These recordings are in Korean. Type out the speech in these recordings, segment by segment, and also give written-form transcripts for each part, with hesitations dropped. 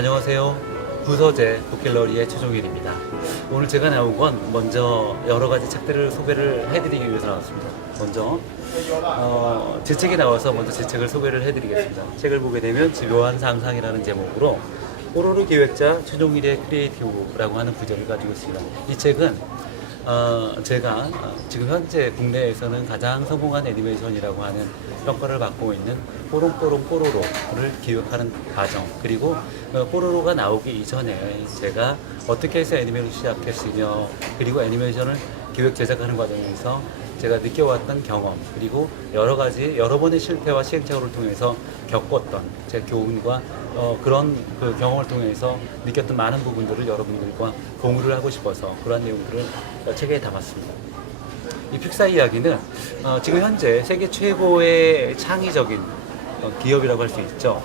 안녕하세요. 부서재 북갤러리의 최종일입니다. 오늘 제가 나온 건 먼저 여러 가지 책들을 소개를 해드리기 위해서 나왔습니다. 먼저 제 책이 나와서 먼저 제 책을 소개를 해드리겠습니다. 책을 보게 되면 묘한 상상이라는 제목으로 뽀로로 기획자 최종일의 크리에이티브라고 하는 부제를 가지고 있습니다. 이 책은 제가 지금 현재 국내에서는 가장 성공한 애니메이션이라고 하는 평가를 받고 있는 뽀롱뽀롱 뽀로로를 기획하는 과정, 그리고 뽀로로가 나오기 이전에 제가 어떻게 해서 애니메이션을 시작했으며, 그리고 애니메이션을 기획 제작하는 과정에서 제가 느껴왔던 경험, 그리고 여러 번의 실패와 시행착오를 통해서 겪었던 제 교훈과 그런 그 경험을 통해서 느꼈던 많은 부분들을 여러분들과 공유를 하고 싶어서 그러한 내용들을 책에 담았습니다. 이 픽사 이야기는 지금 현재 세계 최고의 창의적인 기업이라고 할 수 있죠.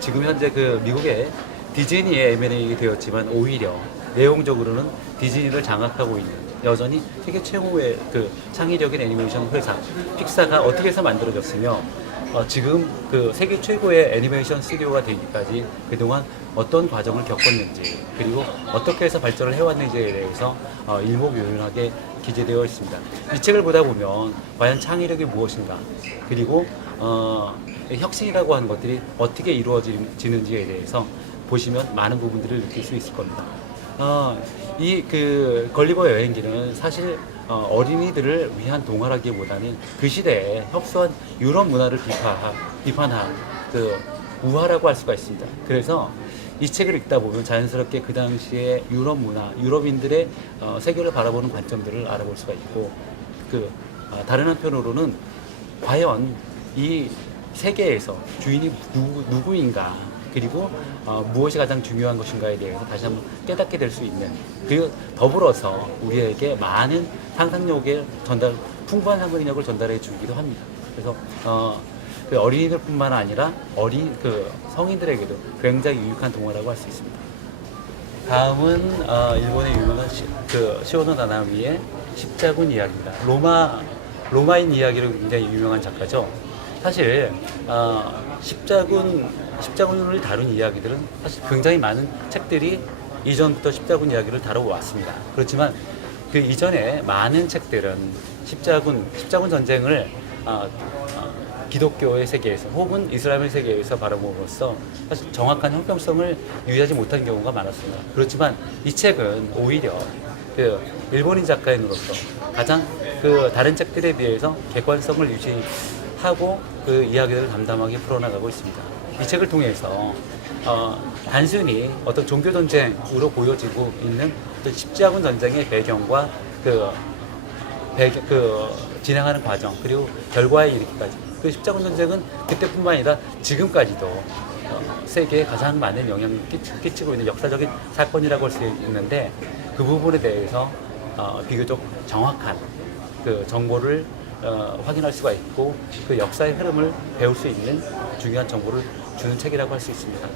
지금 현재 그 미국의 디즈니에 M&A 되었지만 오히려 내용적으로는 디즈니를 장악하고 있는, 여전히 세계 최고의 그 창의적인 애니메이션 회사 픽사가 어떻게 해서 만들어졌으며, 지금 그 세계 최고의 애니메이션 스튜디오가 되기까지 그동안 어떤 과정을 겪었는지, 그리고 어떻게 해서 발전을 해왔는지에 대해서 일목요연하게 기재되어 있습니다. 이 책을 보다 보면 과연 창의력이 무엇인가, 그리고 혁신이라고 하는 것들이 어떻게 이루어지는지에 대해서 보시면 많은 부분들을 느낄 수 있을 겁니다. 이 그 걸리버 여행기는 사실 어린이들을 위한 동화라기보다는 그 시대에 흡수한 유럽 문화를 비판한 그 우화라고 할 수가 있습니다. 그래서 이 책을 읽다 보면 자연스럽게 그 당시에 유럽 문화, 유럽인들의 세계를 바라보는 관점들을 알아볼 수가 있고, 다른 한편으로는 과연 이 세계에서 주인이 누구인가, 그리고 무엇이 가장 중요한 것인가에 대해서 다시 한번 깨닫게 될 수 있는, 그리고 더불어서 우리에게 많은 상상력의 풍부한 상상력을 전달해 주기도 합니다. 그래서 그 어린이들뿐만 아니라 성인들에게도 굉장히 유익한 동화라고 할 수 있습니다. 다음은 일본의 유명한 시오노 나나미의 십자군 이야기입니다. 로마인 이야기로 굉장히 유명한 작가죠. 사실 십자군을 다룬 이야기들은 사실 굉장히 많은 책들이 이전부터 십자군 이야기를 다뤄왔습니다. 그렇지만 그 이전에 많은 책들은 십자군 전쟁을 기독교의 세계에서 혹은 이슬람의 세계에서 바라봄으로써 사실 정확한 형평성을 유지하지 못한 경우가 많았습니다. 그렇지만 이 책은 오히려 그 일본인 작가인으로서 가장 그 다른 책들에 비해서 객관성을 유지하고 그 이야기들을 담담하게 풀어나가고 있습니다. 이 책을 통해서 단순히 어떤 종교 전쟁으로 보여지고 있는 어떤 십자군 전쟁의 배경과 진행하는 과정, 그리고 결과에 이르기까지, 그 십자군 전쟁은 그때뿐만 아니라 지금까지도 세계에 가장 많은 영향을 끼치고 있는 역사적인 사건이라고 할 수 있는데, 그 부분에 대해서 비교적 정확한 그 정보를 확인할 수가 있고, 그 역사의 흐름을 배울 수 있는 중요한 정보를 주는 책이라고 할 수 있습니다.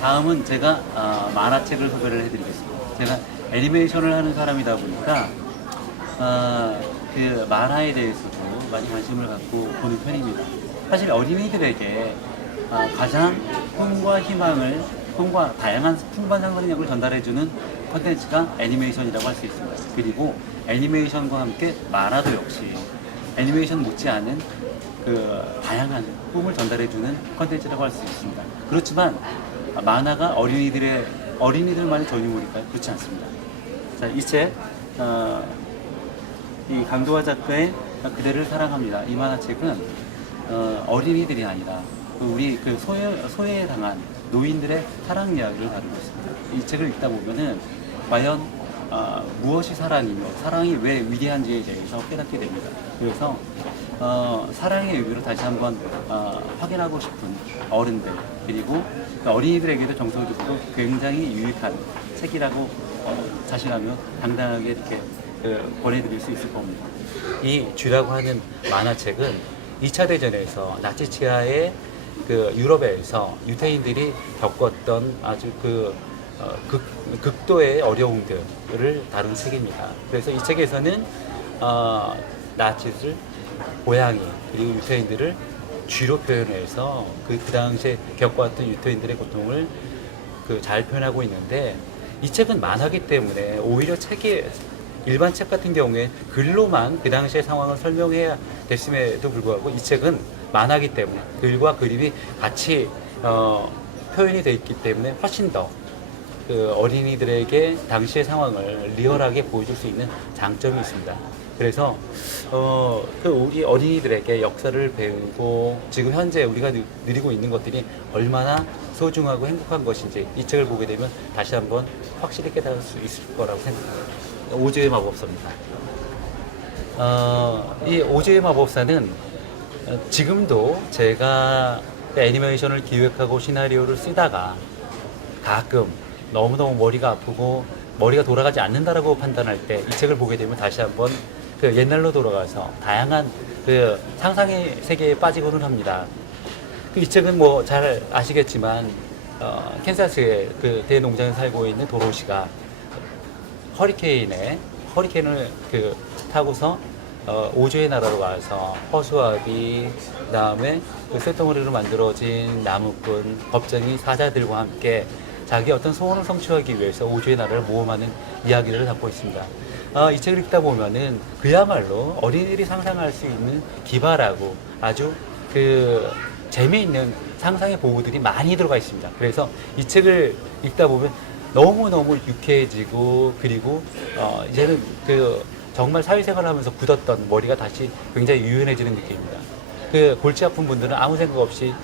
다음은 제가 만화책을 소개를 해드리겠습니다. 제가 애니메이션을 하는 사람이다 보니까 그 만화에 대해서도 많이 관심을 갖고 보는 편입니다. 사실 어린이들에게 가장 꿈과 희망을, 다양한 풍부한 상상력을 전달해주는 컨텐츠가 애니메이션이라고 할 수 있습니다. 그리고 애니메이션과 함께 만화도 역시 애니메이션 못지않은 그 다양한 꿈을 전달해주는 컨텐츠라고 할 수 있습니다. 그렇지만 만화가 어린이들만의 전유물일까요? 그렇지 않습니다. 자, 이 책, 이 강도화 작가의 그대를 사랑합니다. 이 만화책은 어린이들이 아니라 우리 그 소외에 당한 노인들의 사랑 이야기를 다루고 있습니다. 이 책을 읽다 보면은 과연 무엇이 사랑이며 사랑이 왜 위대한지에 대해서 깨닫게 됩니다. 그래서 사랑의 의미를 다시 한번 확인하고 싶은 어른들, 그리고 어린이들에게도 정서적으로 굉장히 유익한 책이라고 자신하며 당당하게 이렇게 권해드릴 수 있을 겁니다. 이 쥐라고 하는 만화책은 2차 대전에서 나치 치하의 그 유럽에서 유태인들이 겪었던 아주 극도의 어려움들을 다룬 책입니다. 그래서 이 책에서는 나치들, 고양이, 그리고 유태인들을 쥐로 표현해서 그 당시에 겪어왔던 유태인들의 고통을 잘 표현하고 있는데 이 책은 만화기 때문에 오히려 책이 일반 책 같은 경우에 글로만 그 당시의 상황을 설명해야 됐음에도 불구하고 이 책은 만화기 때문에 글과 그림이 같이 표현이 되어 있기 때문에 훨씬 더 그 어린이들에게 당시의 상황을 리얼하게 보여줄 수 있는 장점이 있습니다. 그래서 그 우리 어린이들에게 역사를 배우고 지금 현재 우리가 누리고 있는 것들이 얼마나 소중하고 행복한 것인지 이 책을 보게 되면 다시 한번 확실히 깨달을 수 있을 거라고 생각합니다. 오즈의 마법사입니다. 이 오즈의 마법사는 지금도 제가 애니메이션을 기획하고 시나리오를 쓰다가 가끔 너무너무 머리가 아프고 머리가 돌아가지 않는다라고 판단할 때 이 책을 보게 되면 다시 한번 그 옛날로 돌아가서 다양한 그 상상의 세계에 빠지고는 합니다. 이 책은 뭐 잘 아시겠지만 캔사스의 그 대농장에 살고 있는 도로시가 허리케인을 그 타고서 오즈의 나라로 와서 허수아비, 그다음에 그 쇳덩어리로 만들어진 나무꾼, 겁쟁이, 사자들과 함께 자기 어떤 소원을 성취하기 위해서 오즈의 나라를 모험하는 이야기를 담고 있습니다. 이 책을 읽다 보면은 그야말로 어린이들이 상상할 수 있는 기발하고 아주 그 재미있는 상상의 보고들이 많이 들어가 있습니다. 그래서 이 책을 읽다 보면 너무너무 유쾌해지고 그리고 이제는 그 정말 사회생활을 하면서 굳었던 머리가 다시 굉장히 유연해지는 느낌입니다. 그 골치 아픈 분들은 아무 생각 없이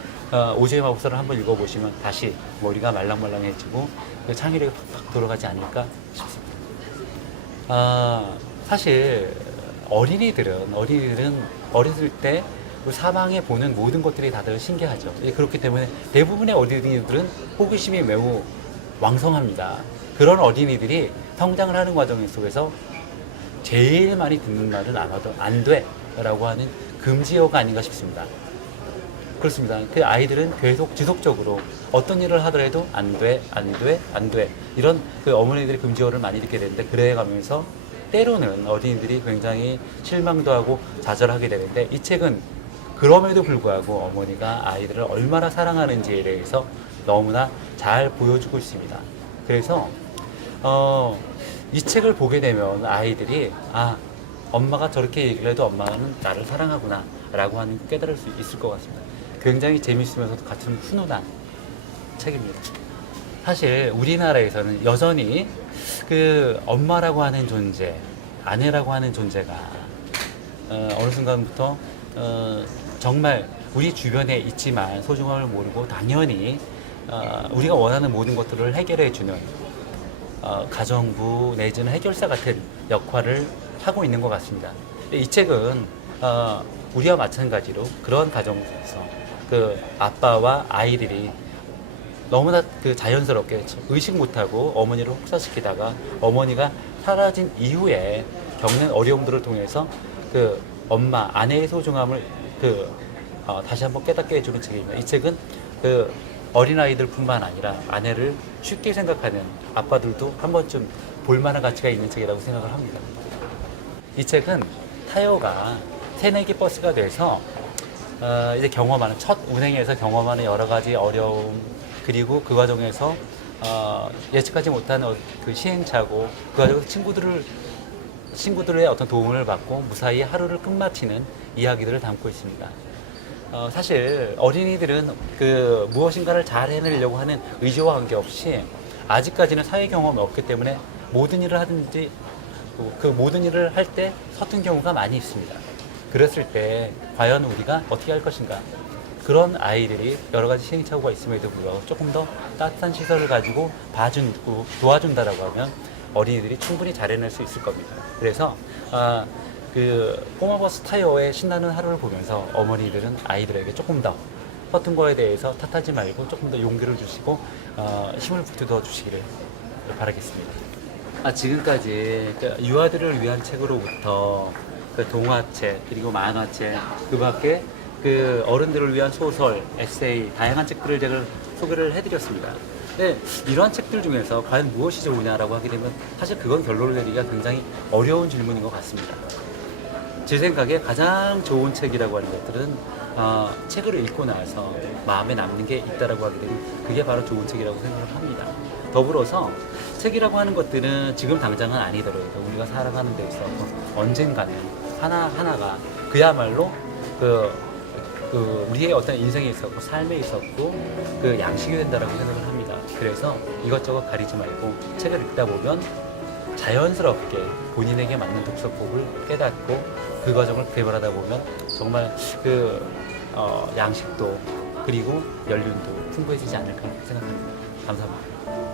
오즈의 마법사를 한번 읽어보시면 다시 머리가 말랑말랑해지고 그 창의력이 팍팍 돌아가지 않을까 싶습니다. 사실 어린이들은 어렸을 때 사방에 보는 모든 것들이 다들 신기하죠. 그렇기 때문에 대부분의 어린이들은 호기심이 매우 왕성합니다. 그런 어린이들이 성장을 하는 과정 속에서 제일 많이 듣는 말은 아마도 안 돼 라고 하는 금지어가 아닌가 싶습니다. 그렇습니다. 그 아이들은 계속 지속적으로 어떤 일을 하더라도 안 돼, 안 돼, 안 돼. 이런 그 어머니들의 금지어를 많이 듣게 되는데, 그래 가면서 때로는 어린이들이 굉장히 실망도 하고 좌절하게 되는데, 이 책은 그럼에도 불구하고 어머니가 아이들을 얼마나 사랑하는지에 대해서 너무나 잘 보여주고 있습니다. 그래서, 이 책을 보게 되면 아이들이, 엄마가 저렇게 얘기를 해도 엄마는 나를 사랑하구나 라고 하는 걸 깨달을 수 있을 것 같습니다. 굉장히 재밌으면서도 같은 훈훈한 책입니다. 사실 우리나라에서는 여전히 그 엄마라고 하는 존재, 아내라고 하는 존재가 어느 순간부터 정말 우리 주변에 있지만 소중함을 모르고 당연히 우리가 원하는 모든 것들을 해결해 주는 가정부 내지는 해결사 같은 역할을 하고 있는 것 같습니다. 이 책은 우리와 마찬가지로 그런 가정에서 그 아빠와 아이들이 너무나 그 자연스럽게 의식 못하고 어머니를 혹사시키다가 어머니가 사라진 이후에 겪는 어려움들을 통해서 그 엄마, 아내의 소중함을 다시 한번 깨닫게 해주는 책입니다. 이 책은 그 어린아이들뿐만 아니라 아내를 쉽게 생각하는 아빠들도 한 번쯤 볼만한 가치가 있는 책이라고 생각을 합니다. 이 책은 타요가 새내기 버스가 돼서 이제 경험하는 첫 운행에서 경험하는 여러 가지 어려움, 그리고 그 과정에서 예측하지 못한 그 시행착오, 그 과정에서 친구들의 어떤 도움을 받고 무사히 하루를 끝마치는 이야기들을 담고 있습니다. 사실 어린이들은 그 무엇인가를 잘 해내려고 하는 의지와 관계없이 아직까지는 사회 경험이 없기 때문에 모든 일을 하든지 그 모든 일을 할 때 서툰 경우가 많이 있습니다. 그랬을 때 과연 우리가 어떻게 할 것인가? 그런 아이들이 여러 가지 시행착오가 있음에도 불구하고 조금 더 따뜻한 시설을 가지고 봐주고 도와준다라고 하면 어린이들이 충분히 잘 해낼 수 있을 겁니다. 그래서 그 꼬마버스 타이어의 신나는 하루를 보면서 어머니들은 아이들에게 조금 더 서툰 거에 대해서 탓하지 말고 조금 더 용기를 주시고 힘을 북돋워 주시기를 바라겠습니다. 지금까지 유아들을 위한 책으로부터 그 동화책 그리고 만화책, 그 밖에 그 어른들을 위한 소설, 에세이, 다양한 책들을 제가 소개를 해드렸습니다. 근데 이러한 책들 중에서 과연 무엇이 좋으냐라고 하게 되면 사실 그건 결론을 내리기가 굉장히 어려운 질문인 것 같습니다. 제 생각에 가장 좋은 책이라고 하는 것들은 책을 읽고 나서 마음에 남는 게 있다라고 하게 되면 그게 바로 좋은 책이라고 생각을 합니다. 더불어서 책이라고 하는 것들은 지금 당장은 아니더라도 우리가 살아가는 데 있어서 언젠가는 하나하나가 그야말로 우리의 어떤 인생에 있었고 삶에 있었고 그 양식이 된다라고 생각을 합니다. 그래서 이것저것 가리지 말고 책을 읽다 보면 자연스럽게 본인에게 맞는 독서법을 깨닫고 그 과정을 개발하다 보면 정말 양식도 그리고 연륜도 풍부해지지 않을까 생각합니다. 감사합니다.